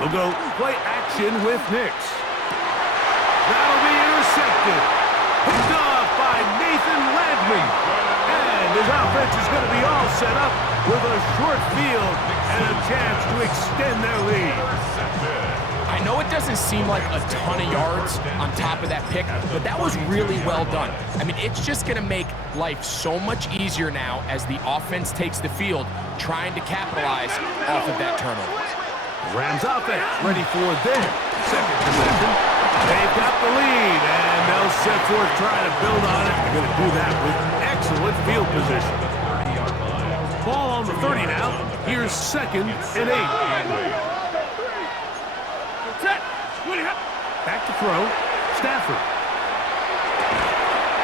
We'll go play action with Nix. That'll be intercepted. Picked off by Nathan Landman. And his offense is going to be all set up with a short field and a chance to extend their lead. I know it doesn't seem like a ton of yards on top of that pick, but that was really well done. I mean, it's just going to make life so much easier now as the offense takes the field, trying to capitalize off of that turnover. Rams offense ready for their second possession. They've got the lead, and they'll set forth trying to build on it. They're going to do that with excellent field position. Ball on the 30 now. Here's 2nd and 8. Back to throw. Stafford.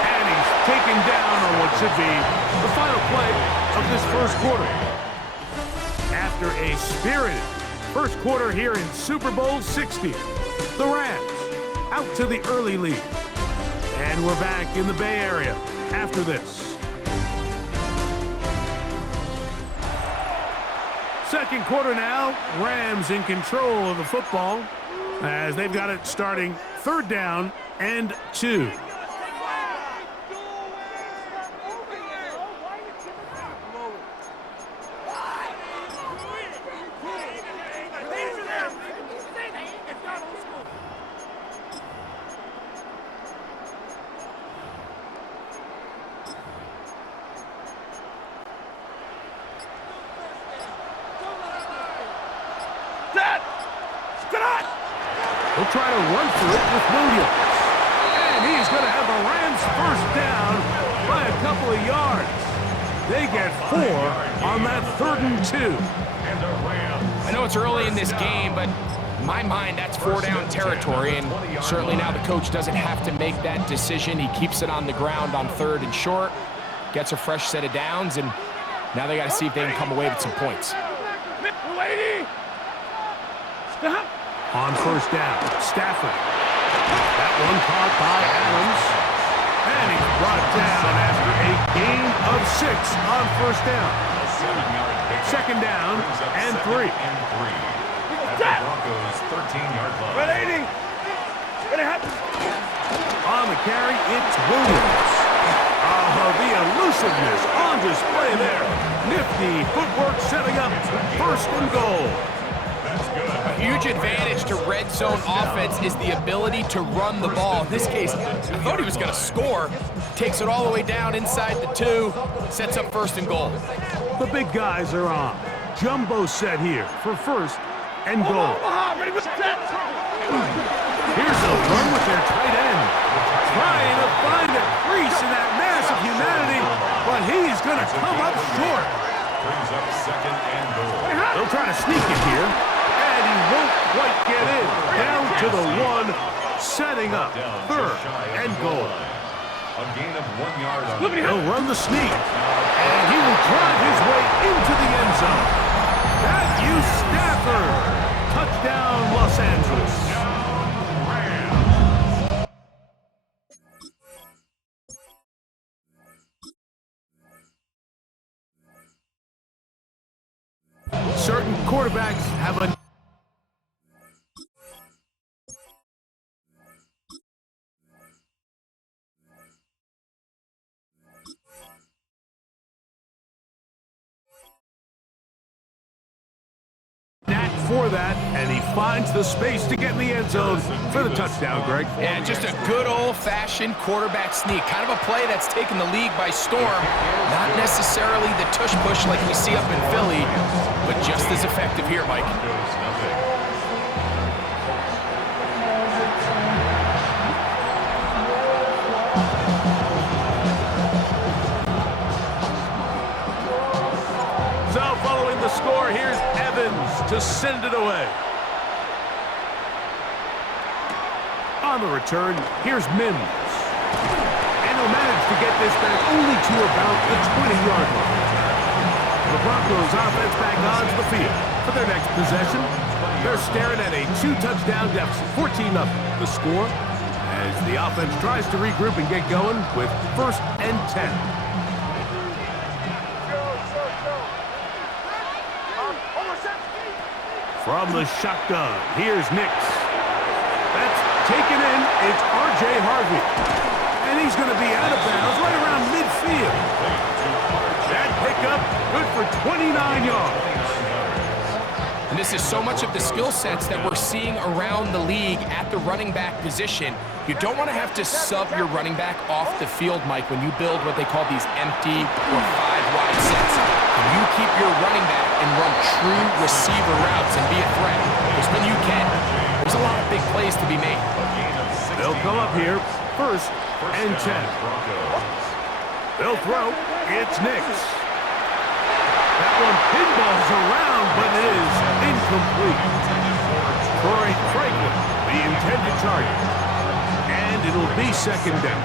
And he's taken down on what should be the final play of this first quarter. After a spirited first quarter here in Super Bowl 60, the Rams out to the early lead. And we're back in the Bay Area after this. Second quarter now, Rams in control of the football as they've got it starting 3rd down and 2. He'll try to run for it with Williams. And he's going to have the Rams first down by a couple of yards. They get 4 on that 3rd and 2. I know it's early in this game, but in my mind, that's 4-down territory. And certainly now the coach doesn't have to make that decision. He keeps it on the ground on 3rd and short, gets a fresh set of downs, and now they got to see if they can come away with some points. On first down, Stafford. That one caught by Adams. And he's brought down after a gain of 6 on first down. 2nd down and 3. Broncos 13-yard line. On the carry, it's Williams. The elusiveness on display there. Nifty footwork setting up 1st and goal. A huge advantage to red zone offense is the ability to run the ball. In this case, I thought he was going to score. Takes it all the way down inside the 2, sets up 1st and goal. The big guys are on. Jumbo set here for 1st and goal. Here's a run with their tight end. Trying to find a crease in that mass of humanity, but he's going to come up short. Brings up 2nd and goal. They'll try to sneak it here. And he won't quite get in. Down to the 1, setting up 3rd and goal. A gain of 1 yard on the He'll run the sneak. And he will drive his way into the end zone. Matthew Stafford. Touchdown, Los Angeles. Certain quarterbacks have a knack for that, and he finds the space to get in the end zone for the touchdown, Greg. Yeah, just a good old-fashioned quarterback sneak. Kind of a play that's taken the league by storm. Not necessarily the tush-push like we see up in Philly, but just as effective here, Mike. So following the score, here's Evans to send it away. On the return, here's Mims. And he'll manage to get this back only to about the 20-yard line. The Broncos offense back onto the field for their next possession. They're staring at a 2-touchdown deficit, 14-0. The score as the offense tries to regroup and get going with 1st and 10. From the shotgun, here's Nix. That's taken in. It's R.J. Harvey. And he's going to be out of bounds right around midfield. That pickup, good for 29 yards. And this is so much of the skill sets that we're seeing around the league at the running back position. You don't want to have to sub your running back off the field, Mike, when you build what they call these empty or 5-wide sets. When you keep your running back and run true receiver routes and be a threat, because when you can, there's a lot of big plays to be made. They'll come up here, 1st and 10. They'll throw. It's Nix. That one pinballs around, but it is incomplete. Troy Franklin, the intended target. And it'll be 2nd down.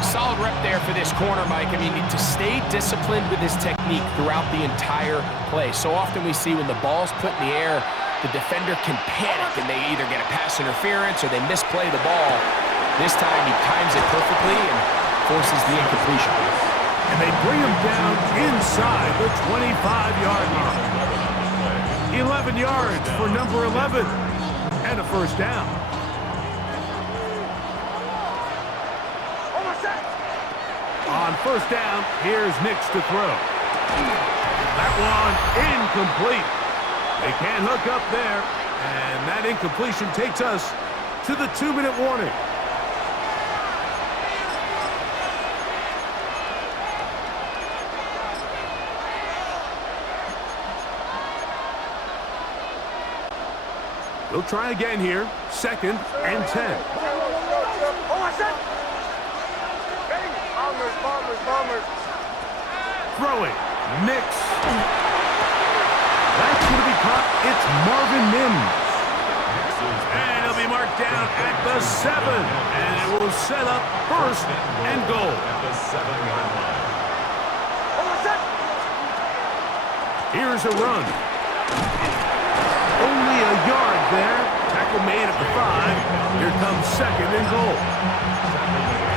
Solid rep there for this corner, Mike. I mean, to stay disciplined with his technique throughout the entire play. So often we see when the ball's put in the air, the defender can panic and they either get a pass interference or they misplay the ball. This time he times it perfectly and forces the incompletion. And they bring him down inside the 25-yard line. 11 yards for number 11 and a 1st down. On 1st down, here's Nix to throw. That one incomplete. They can't hook up there, and that incompletion takes us to the 2-minute warning. We'll try again here, 2nd and 10. Throwing, Nix. That's going to be caught. It's Marvin Mims. And he'll be marked down at the 7. And it will set up 1st and goal. Here's a run. Only a yard there. Tackle made at the 5. Here comes 2nd and goal.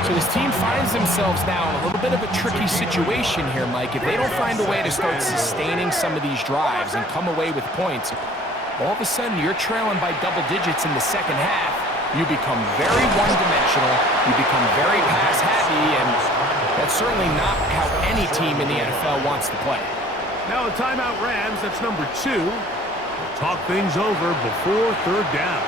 So this team finds themselves now in a little bit of a tricky situation here, Mike. If they don't find a way to start sustaining some of these drives and come away with points, all of a sudden you're trailing by double digits in the 2nd half. You become very one-dimensional. You become very pass-happy, and that's certainly not how any team in the NFL wants to play. Now a timeout Rams, that's number 2. We'll talk things over before 3rd down.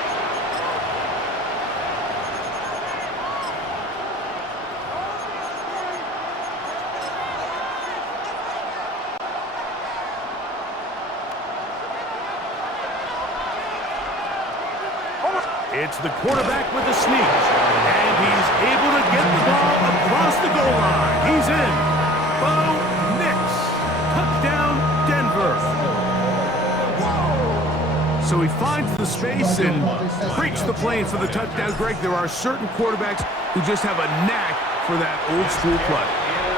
It's the quarterback with the sneak, and he's able to get the ball across the goal line. He's in. Bo Nix. Touchdown, Denver. So he finds the space and breaks the plane for the touchdown. Greg, there are certain quarterbacks who just have a knack for that old-school play.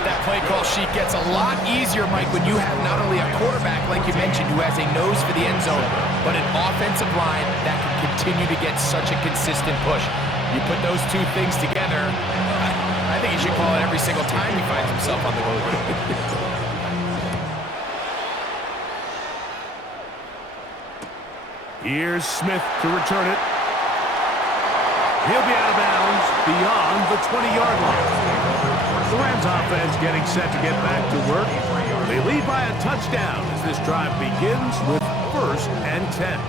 That play call sheet gets a lot easier, Mike, when you have not only a quarterback, like you mentioned, who has a nose for the end zone, but an offensive line that can continue to get such a consistent push. You put those two things together, I think he should call it every single time he finds himself on the goal line. Here's Smith to return it. He'll be out of bounds beyond the 20-yard line. The Rams offense getting set to get back to work. They lead by a touchdown as this drive begins with 1st and 10.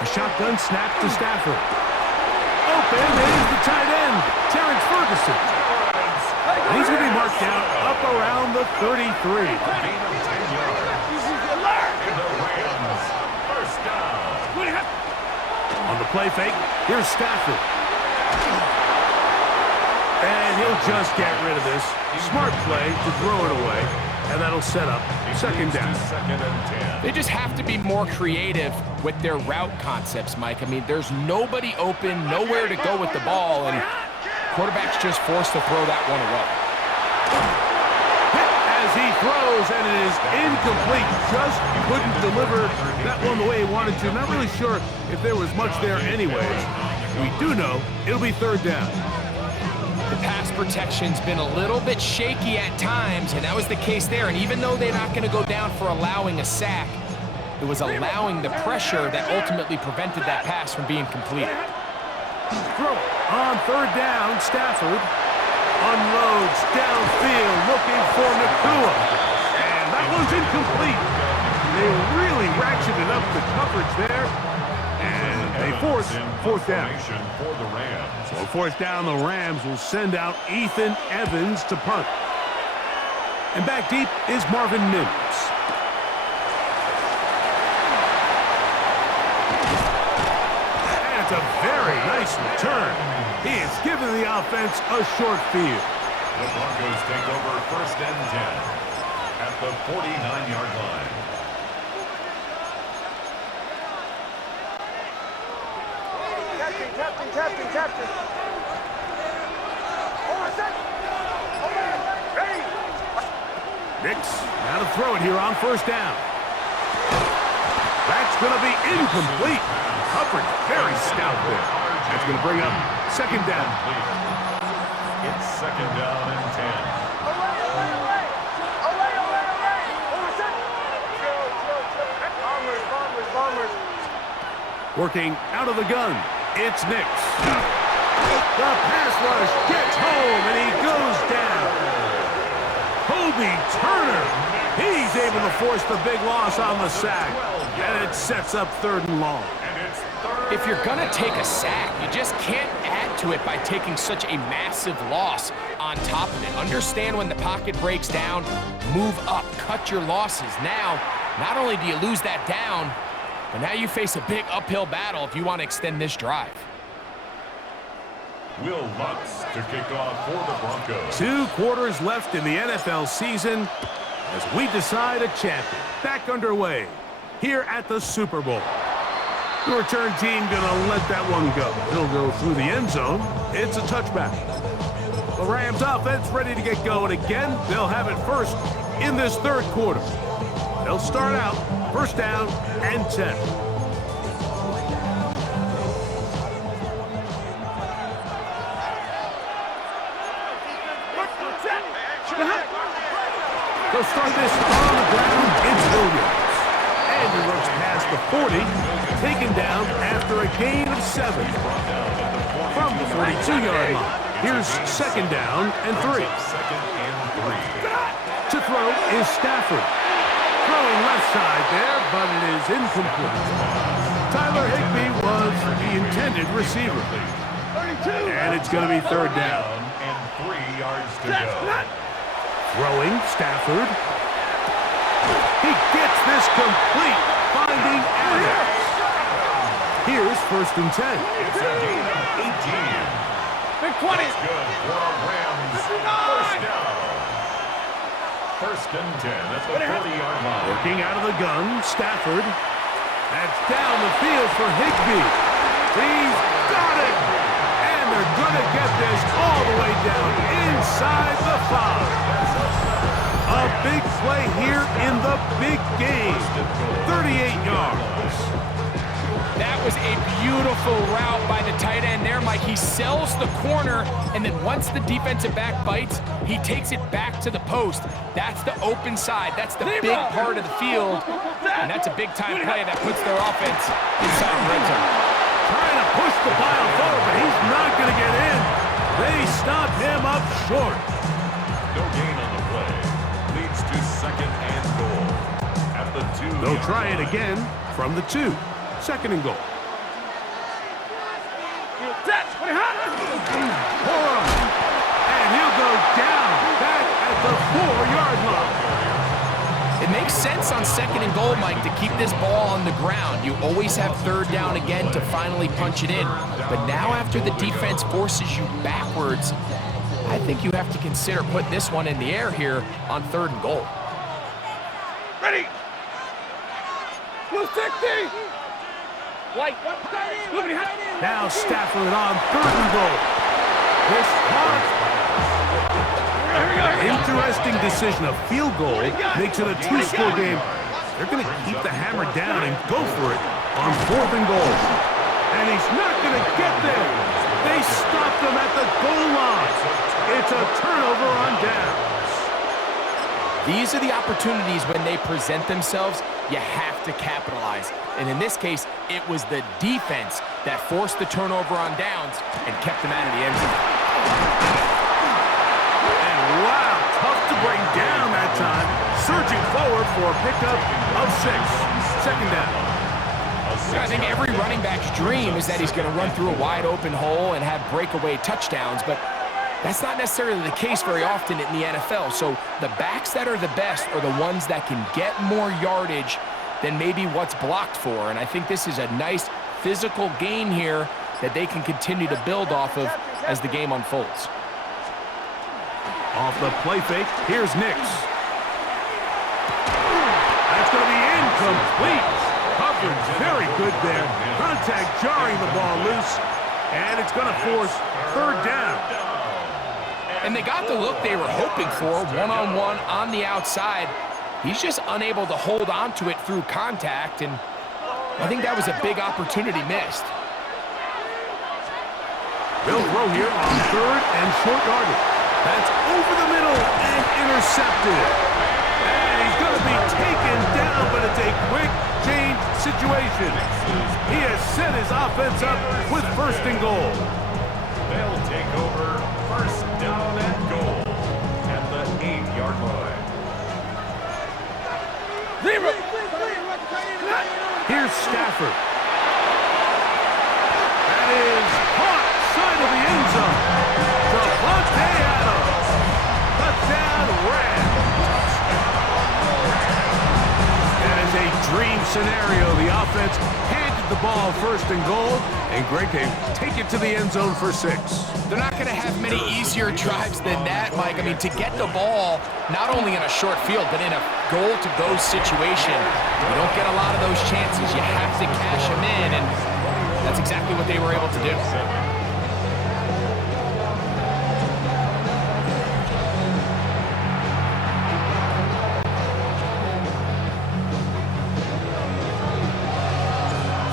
A shotgun snap to Stafford. Open is the tight end, Terrence Ferguson. And he's going to be marked down up around the 33. On the play fake, here's Stafford. And he'll just get rid of this. Smart play to throw it away. And that'll set up 2nd down. They just have to be more creative with their route concepts, Mike. I mean, there's nobody open, nowhere to go with the ball, and quarterback's just forced to throw that one away. As he throws, and it is incomplete. Just couldn't deliver that one the way he wanted to. Not really sure if there was much there anyways. We do know it'll be 3rd down. The pass pass protection's been a little bit shaky at times, and that was the case there. And even though they're not going to go down for allowing a sack, it was allowing the pressure that ultimately prevented that pass from being completed. Throw on third down, Stafford unloads downfield looking for Nakua. And that one's incomplete. They really ratcheted up the coverage there. And they force fourth down. For the Rams. So fourth down, the Rams will send out Ethan Evans to punt. And back deep is Marvin Mims. A very nice return. He has given the offense a short field. The Broncos take over first and 10 at the 49-yard line. Captain. Nix, now to throw it here on first down. That's going to be incomplete. Coverage very stout there. That's going to bring up second down. It's second down and 10. Bombers. Working out of the gun, it's Nix. The pass rush gets home, and he goes down. Kobe Turner, he's able to force the big loss on the sack, and it sets up third and long. If you're going to take a sack, you just can't add to it by taking such a massive loss on top of it. Understand when the pocket breaks down, move up, cut your losses. Now, not only do you lose that down, but now you face a big uphill battle if you want to extend this drive. Will Lutz to kick off for the Broncos. 2 quarters left in the NFL season as we decide a champion. Back underway here at the Super Bowl. The return team gonna let that one go. He'll go through the end zone. It's a touchback. The Rams offense ready to get going again. They'll have it first in this third quarter. They'll start out first down and 10. They'll start this on the ground. It's Williams. And he looks past the 40, taken down after a gain of 7. From the 42-yard line. Here's second down and 3. To throw is Stafford. Throwing left side there, but it is incomplete. Tyler Higbee was the intended receiver. And it's going to be third down. And 3 yards to go. Throwing, Stafford. He gets this complete, finding Adams. Here's first and 10. It's a gain of 18. Big 20. That's good for a Rams first down. First and 10 at the 40-yard line. Working out of the gun, Stafford. That's down the field for Higbee. He's got it. And they're going to get this all the way down inside the 5. A big play here in the big game. 38 yards. That was a beautiful route by the tight end there, Mike. He sells the corner, and then once the defensive back bites, he takes it back to the post. That's the open side. That's the big part of the field, and that's a big-time play that puts their offense inside the red zone. Trying to push the pile forward, but he's not going to get in. They stop him up short. No gain on the play. Leads to second and goal at the 2. They'll try it again from the 2. Second and goal. And he'll go down back at the 4-yard line. It makes sense on second and goal, Mike, to keep this ball on the ground. You always have third down again to finally punch it in. But now after the defense forces you backwards, I think you have to consider putting this one in the air here on third and goal. Ready. 260. White. Now Stafford on third and goal. This clock. Interesting decision. A field goal makes it a 2-score game. They're going to keep the hammer down and go for it on 4th and goal. And he's not going to get there. They stopped them at the goal line. It's a turnover on downs. These are the opportunities when they present themselves, you have to capitalize. And in this case, it was the defense that forced the turnover on downs and kept them out of the end zone. And wow, tough to bring down that time. Surging forward for a pickup of 6. Second down. I think every running back's dream is that he's going to run through a wide open hole and have breakaway touchdowns, but that's not necessarily the case very often in the NFL. So the backs that are the best are the ones that can get more yardage than maybe what's blocked for. And I think this is a nice physical gain here that they can continue to build off of as the game unfolds. Off the play fake, here's Nix. That's going to be incomplete. Coverage very good there. Contact jarring the ball loose, and it's going to force third down. And they got the look they were hoping for, one-on-one on the outside. He's just unable to hold on to it through contact, and I think that was a big opportunity missed. They'll throw here on third and short yardage. That's over the middle and intercepted. And he's going to be taken down, but it's a quick change situation. He has set his offense up with first and goal. They'll take over first down and goal at the 8-yard line. Here's Stafford. That is caught side of the end zone. Devontae Adams. Touchdown Rams. That is a dream scenario. The offense handed the ball first and goal, and Greg can take it to the end zone for 6. They're not going to have many easier drives than that, Mike. I mean, to get the ball, not only in a short field, but in a goal-to-go situation, you don't get a lot of those chances. You have to cash them in, and that's exactly what they were able to do.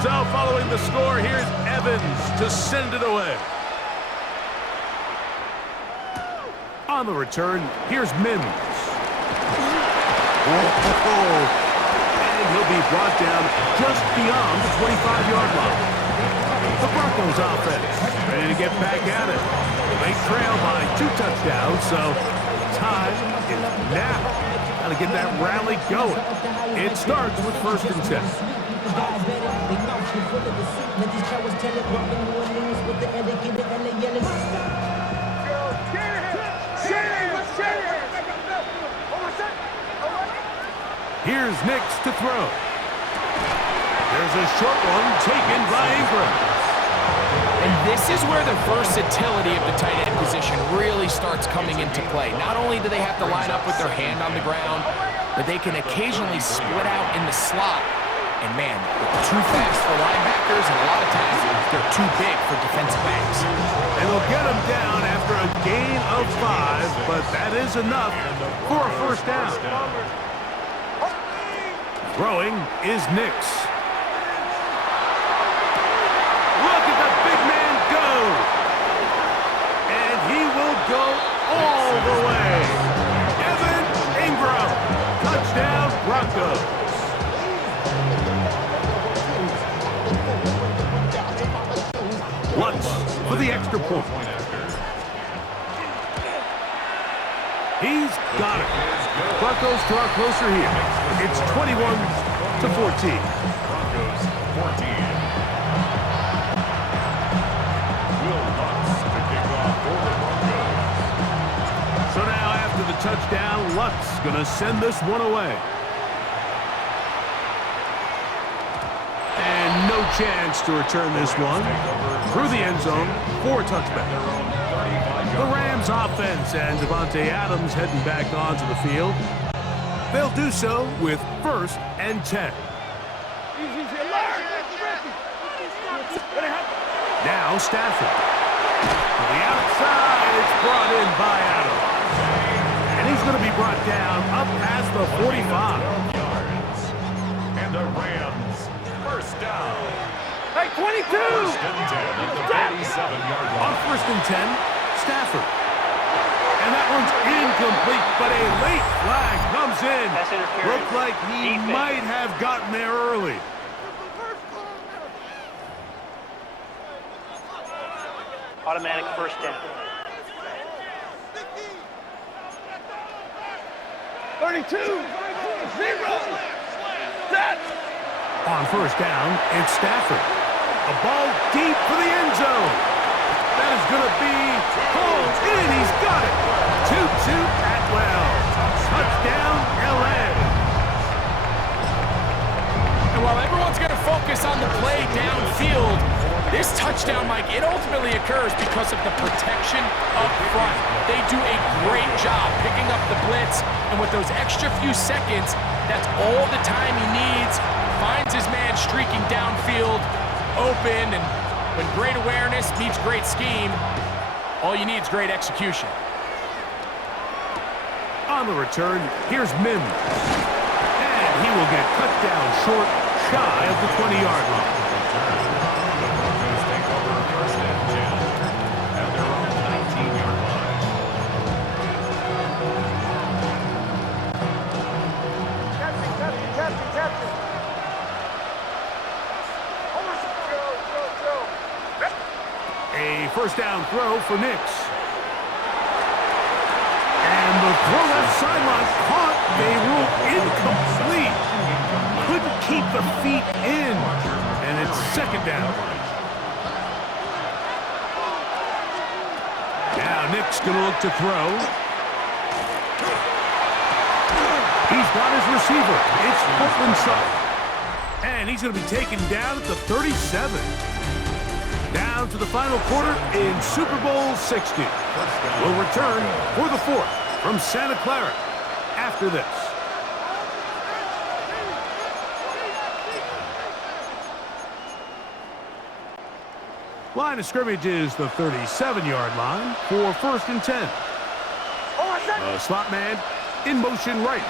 So following the score, here's Evans to send it away. On the return, here's Mims. And he'll be brought down just beyond the 25-yard line. The Broncos offense ready to get back at it. They trail by 2 touchdowns, so time is now. Got to get that rally going. It starts with first and 10. Here's Nix to throw. There's a short one taken by Ingram. And this is where the versatility of the tight end position really starts coming into play. Not only do they have to line up with their hand on the ground, but they can occasionally split out in the slot. And man, they're too fast for linebackers, and a lot of times they're too big for defensive backs. And they'll get them down after a gain of 5, but that is enough for a first down. Throwing is Nix. Look at the big man go. And he will go all the way. Evan Ingram. Touchdown, Broncos. Lutz for the extra point. He's got it. Broncos draw closer here. It's 21-14. Broncos 14. Will Lutz to kick off for the Broncos. So now after the touchdown, Lutz going to send this one away. And no chance to return this one through the end zone for a touchback. The Rams offense and Devontae Adams heading back onto the field. They'll do so with first and 10. Now Stafford. To the outside, it's brought in by Adams. And he's going to be brought down up past the 45. And the Rams first down Hey, 22! First and 10 at the 37-yard On line. first and 10, Stafford. And that one's incomplete, but a late flag comes in. That's interference. Looked like he Defense. might have gotten there early. Automatic first down. 32! 0! Set! On first down, it's Stafford. A ball deep for the end zone. That is going to be pulled in. He's got it. Toot-toot Atwell. Touchdown, L.A. And while everyone's going to focus on the play downfield, this touchdown, Mike, it ultimately occurs because of the protection up front. They do a great job picking up the blitz, and with those extra few seconds, that's all the time he needs. Finds his man streaking downfield, open, and when great awareness meets great scheme, all you need is great execution. On the return, here's Mims. And he will get cut down short, shy of the 20-yard line. The Broncos take over first and 10 at their own 19-yard line. Captain. A first down throw for Nix. And the throw left sideline caught. They rule incomplete. Couldn't keep the feet in. And it's second down. Now Nick's going to look to throw. He's got his receiver. It's Portland Sutton. And he's going to be taken down at the 37. Down to the final quarter in Super Bowl 60. We'll return for the fourth from Santa Clara after this. Line of scrimmage is the 37-yard line for first and 10. A slot man in motion right.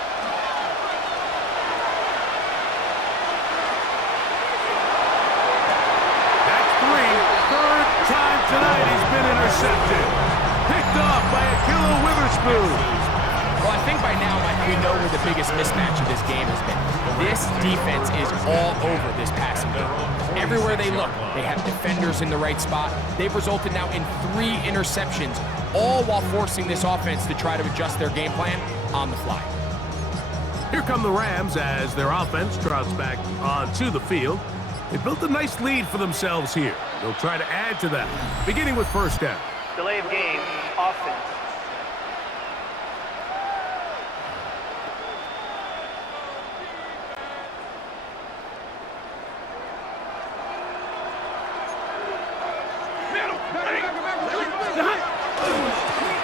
That's three. Third time tonight he's been intercepted. Picked off by Akilo Witherspoon. Well, I think by now, Mike, we know where the biggest mismatch of this game has been. This defense is all over this passing game. Everywhere they look, they have defenders in the right spot. They've resulted now in 3 interceptions, all while forcing this offense to try to adjust their game plan on the fly. Here come the Rams as their offense trots back onto the field. They built a nice lead for themselves here. They'll try to add to that, beginning with first down. Delay of game, offense.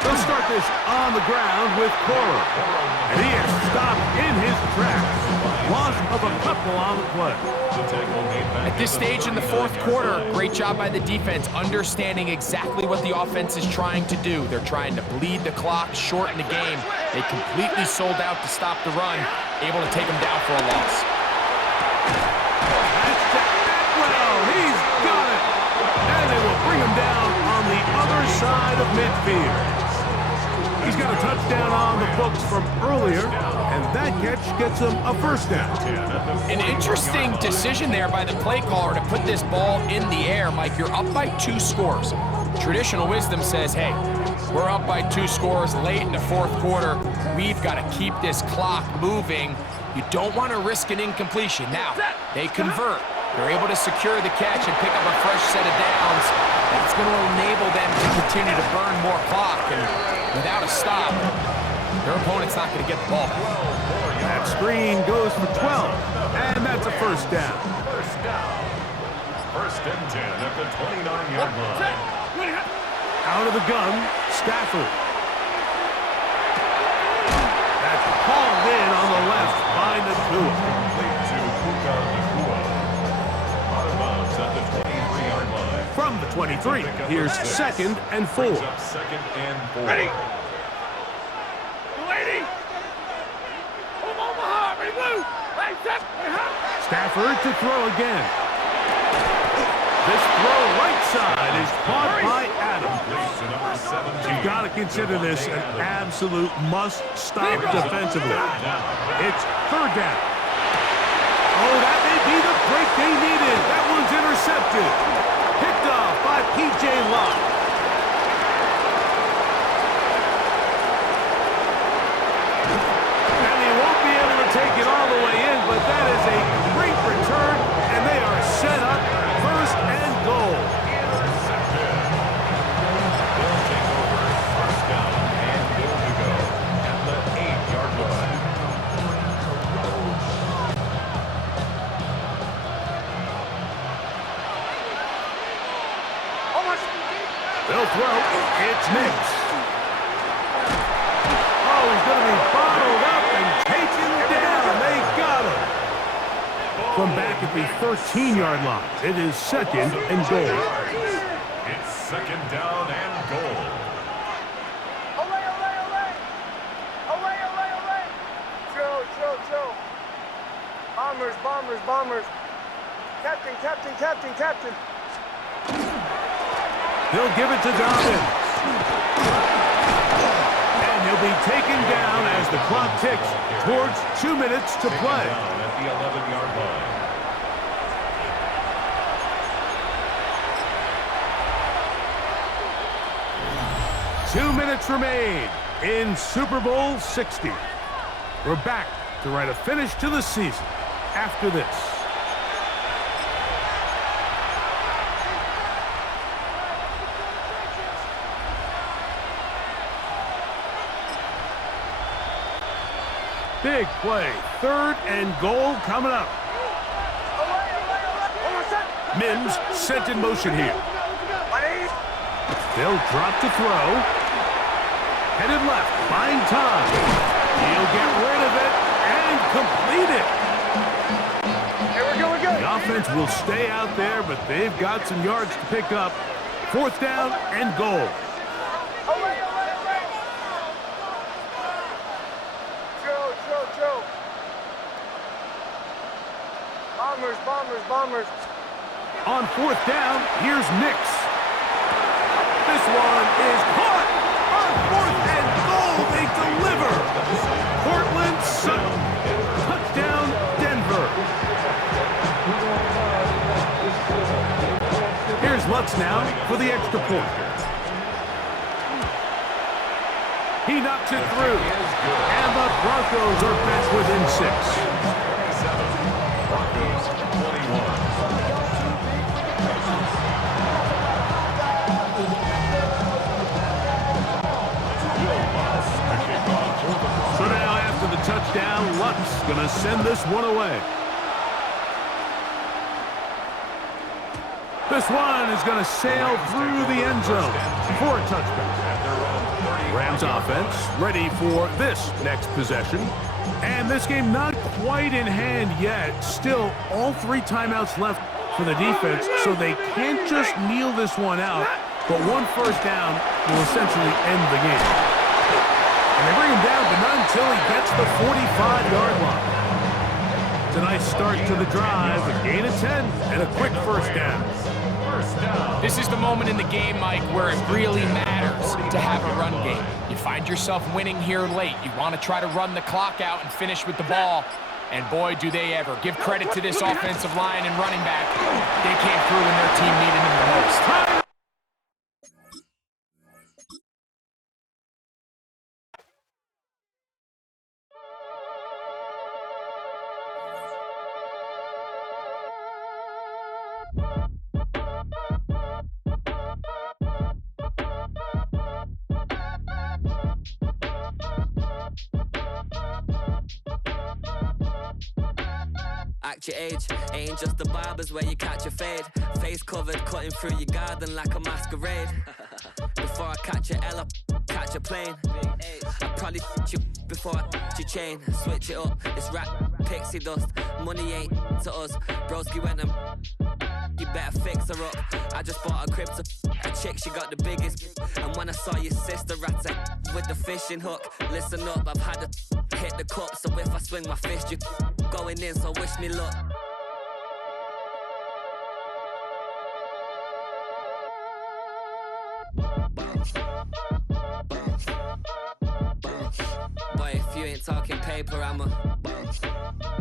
They'll start this on the ground with Cora. And he is stopped in his tracks. Loss of a couple on the play. At this stage in the fourth quarter, great job by the defense, understanding exactly what the offense is trying to do. They're trying to bleed the clock, shorten the game. They completely sold out to stop the run, able to take them down for a loss. That's to Atwell. He's got it. And they will bring him down on the other side of midfield. He's got a touchdown on the books from earlier, and that catch gets him a first down. An interesting decision there by the play caller to put this ball in the air. Mike, you're up by 2 scores. Traditional wisdom says, hey, we're up by 2 scores late in the fourth quarter. We've got to keep this clock moving. You don't want to risk an incompletion. Now, they convert. They're able to secure the catch and pick up a fresh set of downs. That's going to enable them to continue to burn more clock. And without a stop, their opponent's not going to get the ball. That screen goes for 12, and that's a first down. First and 10 at the 29-yard line. Out of the gun, Stafford. That's hauled in on the left by Nakua. Complete to Puka Nakua. Out of bounds at the 23-yard line. From the 23, here's second and 4. Brings up second and 4. Ready. Lady. Home Omaha. Ready, blue. Right, set. Stafford to throw again. This throw right side is caught by Adams. You've got to consider this an absolute must-stop defensively. It's third down. Oh, that may be the break they needed. That one's intercepted. Picked off by P.J. Locke. And he won't be able to take it all the way in, but that is a great return, and they are set up first and goal. They'll take over first down and goal to go at the 8-yard line. They'll throw. It's Nix. Oh, he's going to be bottled up and taken down. They got him. From back at the 13-yard line, it is second and goal. It's second down and goal. Bombers. Captain. They'll give it to Dobbins. And he'll be taken down as the clock ticks towards 2 minutes to play. Down at the 11-yard line. 2 minutes remain in Super Bowl 60. We're back to write a finish to the season after this. Big play. Third and goal coming up. Mims sent in motion here. They'll drop to throw. Headed left, buying time. He'll get rid of it and complete it. We're good. The offense will stay out there, but they've got some yards to pick up. Fourth down and goal. Joe. Bombers. On fourth down, here's Nix. This one is caught. On fourth and goal, they deliver. Cortland Sutton. Touchdown, Denver. Here's Lutz now for the extra point. He knocks it through. And the Broncos are back within 6. Broncos 21. So now after the touchdown, Lutz going to send this one away. This one is going to sail through the end zone for a touchdown. Rams offense ready for this next possession. And this game not quite in hand yet. Still, all 3 timeouts left for the defense, so they can't just kneel this one out. But one first down will essentially end the game. And they bring him down, but not until he gets the 45-yard line. It's a nice start to the drive, a gain of 10, and a quick first down. This is the moment in the game, Mike, where it really matters to have a run game. You find yourself winning here late. You want to try to run the clock out and finish with the ball. And boy, do they ever. Give credit to this offensive line and running back. They came through when their team needed them the most. Act your age, ain't just the barbers where you catch a fade. Face covered, cutting through your garden like a masquerade. Before I catch a L, catch a plane. I probably you before I your chain. Switch it up, it's rap, pixie dust. Money ain't to us. Broski went and you better fix her up. I just bought a crib to a chick, she got the biggest. And when I saw your sister rat with the fishing hook, listen up, I've had to hit the cup. So if I swing my fist, you going in, so wish me luck. paper, I'm a